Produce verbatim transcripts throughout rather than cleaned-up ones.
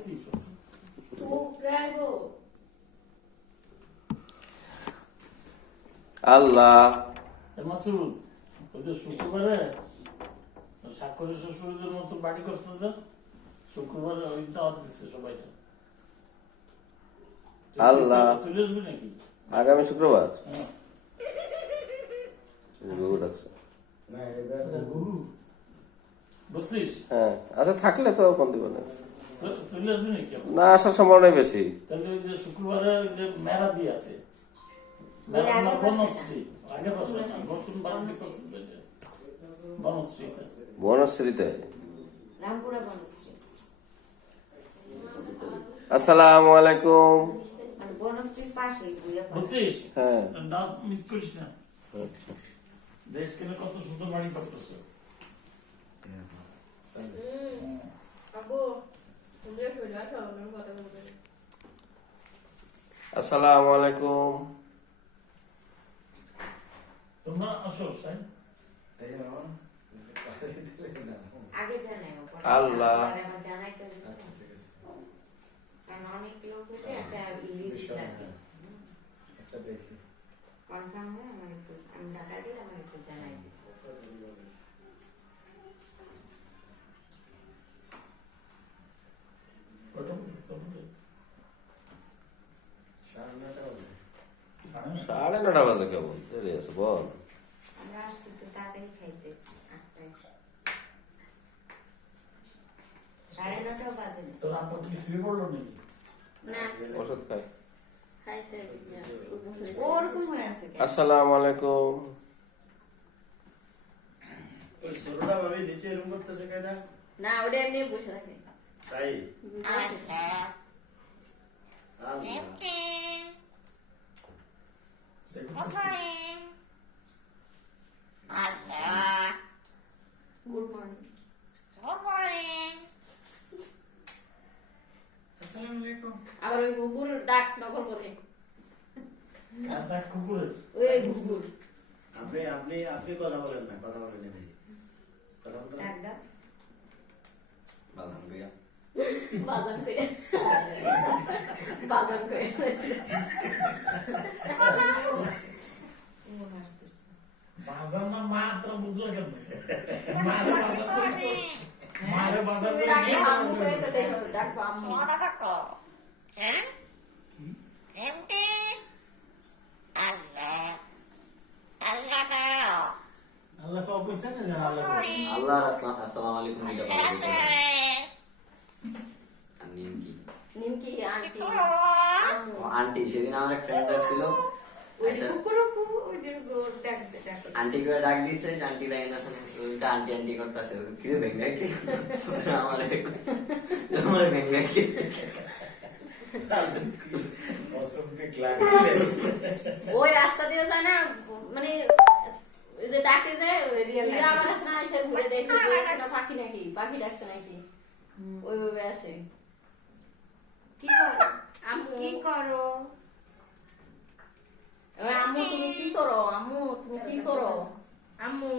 আল্লাহ মাসুদ ওই যে শুক্রবারে স্বাক্ষরের শ্বশুরের মতো বাড়ি করছে যে শুক্রবারে ওই দাওয়াত দিচ্ছে সবাইকে। আল্লাহ চলে আসবি নাকি আগামী শুক্রবার? হ্যাঁ গুরু ডাকছে। বুঝছিস? হ্যাঁ আচ্ছা থাকলে তো ফোন দিব না। চলে আসবি নাকি? না আসার সম্ভাবনাই বেশি। তাহলে ওই যে শুক্রবারে ওই যে মেলা দিয়াতে মেলা না বনশ্রী আগের বছর নতুন বাড়ি করছে যে বনশ্রীতে বনশ্রীতে। রামপুরা বনশ্রী আসসালামু আলাইকুম। মানে বনশ্রীর পাশেই বুঝছিস? হ্যাঁ দাঁত মিস করিস না। দেশ কেন কত সুন্দর বাড়ি করতেছ। আসসালামু আলাইকুম। তোমরা আসো সাই আগে জানাই আল্লাহ জানাই তো কারণ অনেক লোক হলে একটা লিস্ট লাগে। আচ্ছা দেখি কনফার্ম হয়ে আমার একটু আমি টাকা দিলে আমার একটু জানাই দিই। সাড়ে নটা বাজে কেমন দেরি আছে বল। আমরা আসছি তো তাড়াতাড়ি খাইতে আটটায় সাড়ে নটাও বাজে না। তোর আপা কি শুয়ে পড়লো নাকি? না ওষুধ খাই। খাইছে ওরকম হয়ে আছে কেন? আসসালামু আলাইকুম। ওই ছোটটা ভাবি নিচে রুম করতেছে কেডা? না ওটা এমনি বসে থাকে তাই গুড মর্নিং আসসালামু আলাইকুম। আবার ওই কুকুর ডাক নকল করে আর ডাক কুকুরের ওই কুকুর আপনি আপনি আপনি কথা বলেন না, কথা বলেন না কথা বলতে না। একদম বাজান গয়া বাজান করে বাজান করে ও হাসতেছে। বাজার না মাত্র বুঝলো কেন? মারে বাজার করে মারে বাজার তুমি করে ডাকো আম্মু করে তো দেখো ডাকো আম্মু আল্লাহ পাক কইছে না জানা আল্লাহ পাক। আল্লাহ আসসালাম আসসালামু আলাইকুম এটা বলতে আন্টি কি নিমকি আন্টি আম্মু ও আন্টি সেদিন আমার এক ফ্রেন্ড আসছিল ওই যে কুকুরকু ওই যে গোর ডাক ডাক আন্টি করে ডাক দিছে আন্টি লাইন আছে ওইটা আন্টি আন্টি করতেছে কি ভেঙ্গা কি আমার আমার ভেঙ্গা কি অসম্ভব ক্লাস ওই রাস্তা দিয়ে যায় না মানে ওই যে ডাকে যে এরিয়া আমার আছে না এসে ঘুরে দেখে যে এটা পাখি নাকি পাখি ডাকছে নাকি ওইভাবে আসে। কি করো আম্মু কি করো ওই আম্মু তুমি কি করো আম্মু তুমি কি করো আম্মু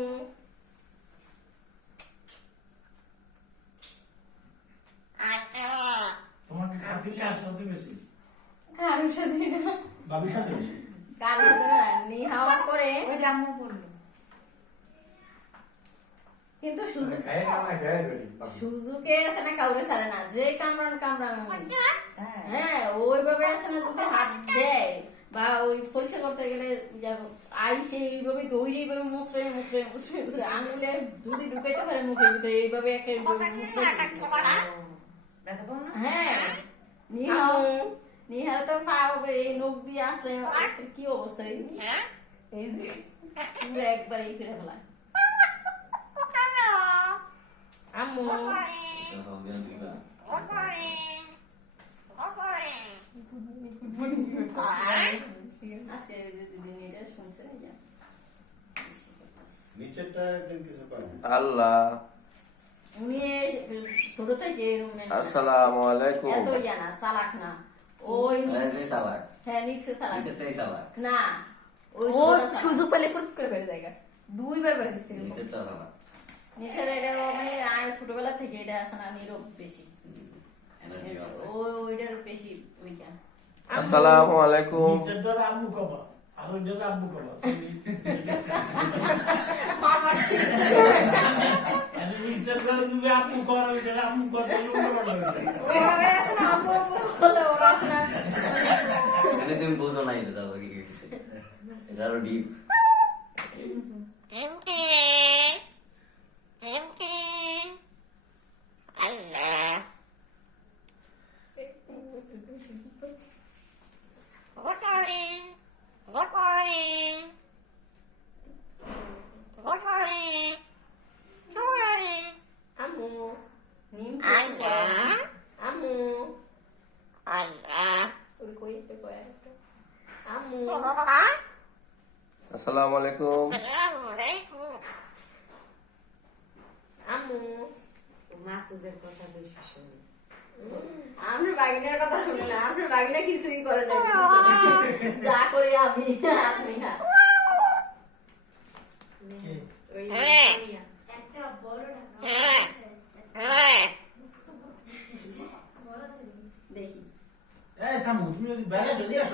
তোমাকে খাতির কার সাথে বেশি? কারোর সাথে না ভাবির সাথে বেশি। কারোর সাথে না নিহাওয়া করে ওই যে আম্মু বললো কিন্তু সুযোগ খায় না না খায় বেরি সুযোগে আছে না কাউরে ছাড়ে না যে কামড়ান কামড়ান হ্যাঁ হ্যাঁ ওইভাবে আছে না যদি হাত দেয় বা ওই পরিষ্কার করতে গেলে আইসে এইভাবে দৌড়ে এইভাবে মুসরে মুসরে মুসরে মুসরে আঙুলে যদি ঢুকাইতে পারে মুখের ভিতরে এইভাবে একে মুসরে ব্যথা পাও না? হ্যাঁ নিহাও নিহার তো পা- এই নখ দিয়ে আসলে কি অবস্থা এই এই যে পুরো একবার এই করে ফেলা আম্মু আজকে ওই যে দুদিন এটা শুনছে না ইয়া। নিচেরটা একদম কিছু করে না। আল্লাহ উনি ছোট থেকে এরকম আসসালামু আলাইকুম। এত ইয়া না চালাক না ওই এই চালাক হ্যাঁ নিচে চালাক নিচেরটাই চালাক না ওই ও ছোটটা চালাক। সুযোগ পেলে ফুট করে ফেলে জায়গা দুইবার বেরিয়েছে নিচেরটা চালাক নিচের এটা মানে আয় ছোটবেলা থেকে এটা আছে না নীরব বেশি ওই ওইটার বেশি ওইটা আসসালামু আলাইকুম। নিচের দ্বারা আম্মু কবা আর ওই দ্বারা আম্মু কবা নিচের দ্বারা তুমি আম্মু করো ওই দ্বারা আম্মু করতে ওইভাবে আছে না আম্মু আম্মু বলে ওরা আছে না মানে তুমি বোঝো না এটা দাদা কি কিছু এটা আরো ডিপ আম্মু নিম আম্মু ওরে কই তে কই আম্মু আসসালামু আলাইকুম। আম্মু মাসুদের কথা বেশি শুনি। আপনার বাগিনার কথা শুনে না আপনার বাগিনা কিছুই করে না যা করি আমি আপনি না ওই একটা বড় দেখি এই সামু তুমি যদি বাইরে যদি